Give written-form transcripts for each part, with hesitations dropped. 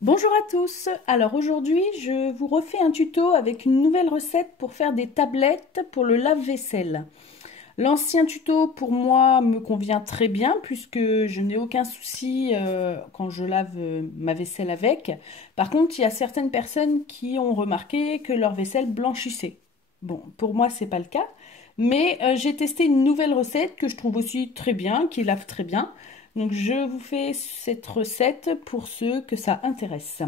Bonjour à tous. Alors aujourd'hui, je vous refais un tuto avec une nouvelle recette pour faire des tablettes pour le lave-vaisselle. L'ancien tuto pour moi me convient très bien puisque je n'ai aucun souci quand je lave ma vaisselle avec. Par contre, il y a certaines personnes qui ont remarqué que leur vaisselle blanchissait. Bon, pour moi, c'est pas le cas, mais j'ai testé une nouvelle recette que je trouve aussi très bien, qui lave très bien. Donc, je vous fais cette recette pour ceux que ça intéresse.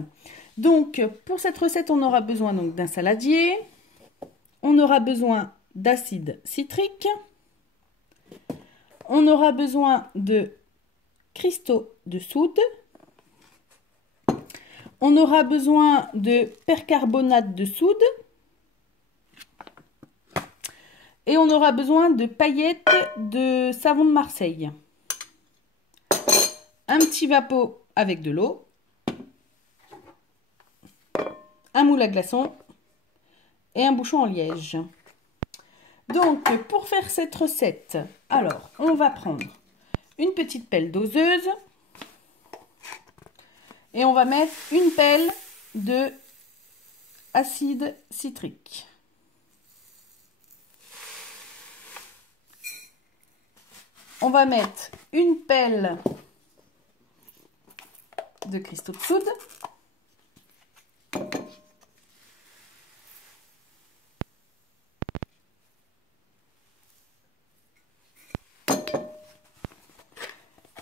Donc, pour cette recette, on aura besoin donc d'un saladier, on aura besoin d'acide citrique, on aura besoin de cristaux de soude, on aura besoin de percarbonate de soude et on aura besoin de paillettes de savon de Marseille. Un petit vapeau avec de l'eau, un moule à glaçons et un bouchon en liège. Donc, pour faire cette recette, alors, on va prendre une petite pelle doseuse et on va mettre une pelle de acide citrique. On va mettre une pelle de cristaux de soude.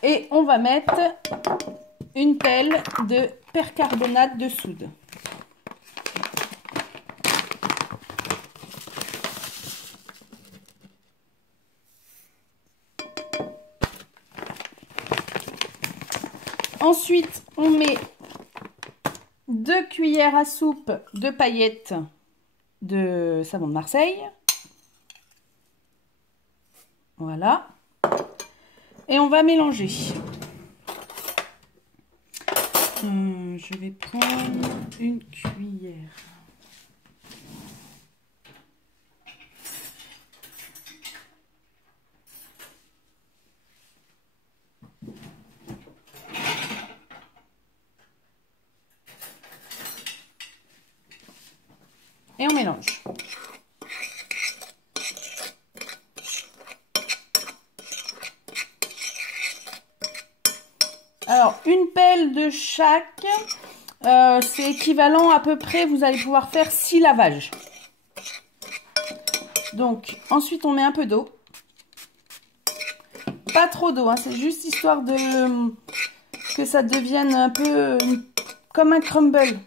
Et on va mettre une pelle de percarbonate de soude. Ensuite, on met 2 cuillères à soupe de paillettes de savon de Marseille. Voilà. Et on va mélanger. Je vais prendre une cuillère. Et on mélange. Alors, une pelle de chaque, c'est équivalent à peu près, vous allez pouvoir faire 6 lavages. Donc, ensuite, on met un peu d'eau. Pas trop d'eau, hein, c'est juste histoire de que ça devienne un peu comme un crumble.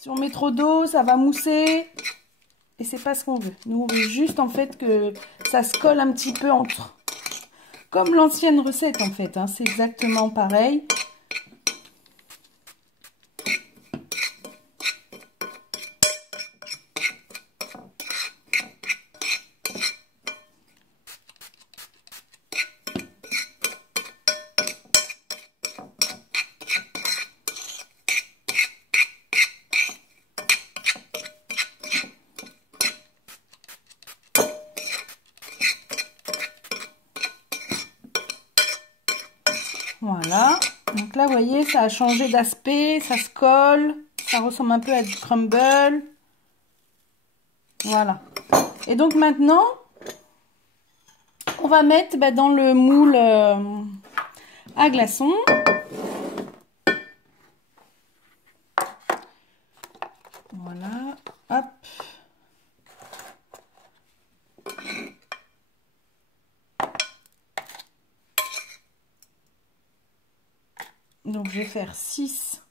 Si on met trop d'eau, ça va mousser et c'est pas ce qu'on veut. Nous, on veut juste en fait que ça se colle un petit peu entre. Comme l'ancienne recette en fait, hein, c'est exactement pareil. Voilà, donc là vous voyez ça a changé d'aspect, ça se colle, ça ressemble un peu à du crumble. Voilà. Et donc maintenant, on va mettre dans le moule à glaçons. Voilà, hop. Donc je vais faire 6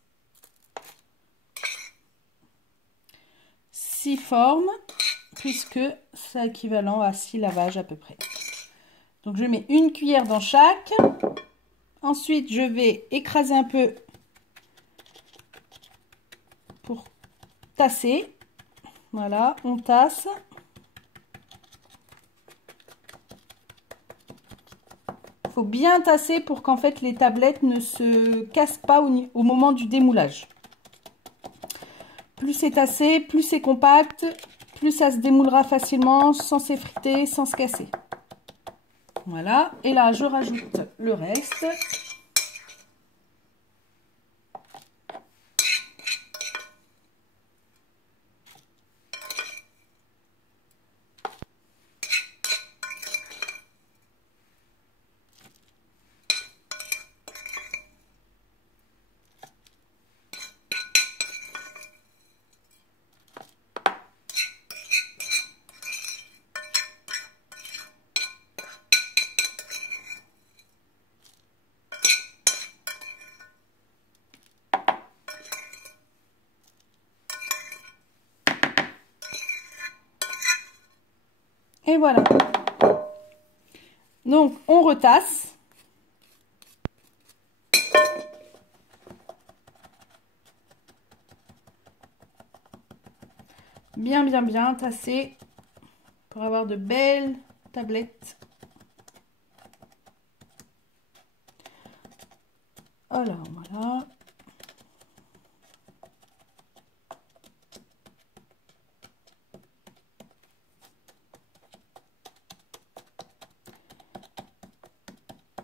formes, puisque c'est équivalent à 6 lavages à peu près. Donc je mets une cuillère dans chaque. Ensuite je vais écraser un peu pour tasser. Voilà, on tasse. Il faut bien tasser pour qu'en fait les tablettes ne se cassent pas au moment du démoulage. Plus c'est tassé, plus c'est compact, plus ça se démoulera facilement sans s'effriter, sans se casser. Voilà, et là je rajoute le reste. Et voilà. Donc, on retasse. Bien, bien, bien tasser pour avoir de belles tablettes. Alors, voilà.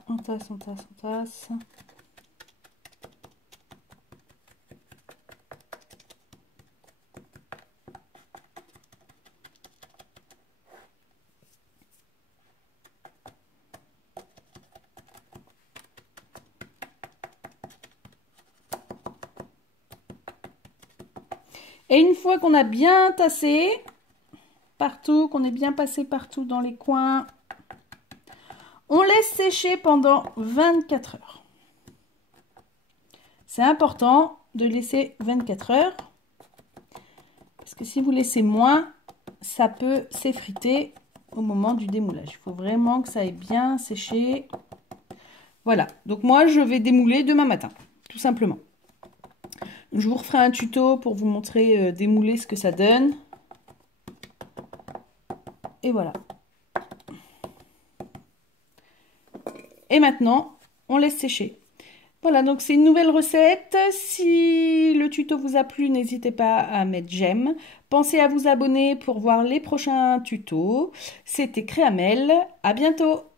On tasse, on tasse, on tasse. Et une fois qu'on a bien tassé partout, qu'on est bien passé partout dans les coins, on laisse sécher pendant 24 heures. C'est important de laisser 24 heures parce que si vous laissez moins, ça peut s'effriter au moment du démoulage. Il faut vraiment que ça ait bien séché. Voilà, donc moi je vais démouler demain matin, tout simplement. Je vous referai un tuto pour vous montrer démouler ce que ça donne. Et voilà. Et maintenant, on laisse sécher. Voilà, donc c'est une nouvelle recette. Si le tuto vous a plu, n'hésitez pas à mettre j'aime. Pensez à vous abonner pour voir les prochains tutos. C'était Créamel. À bientôt!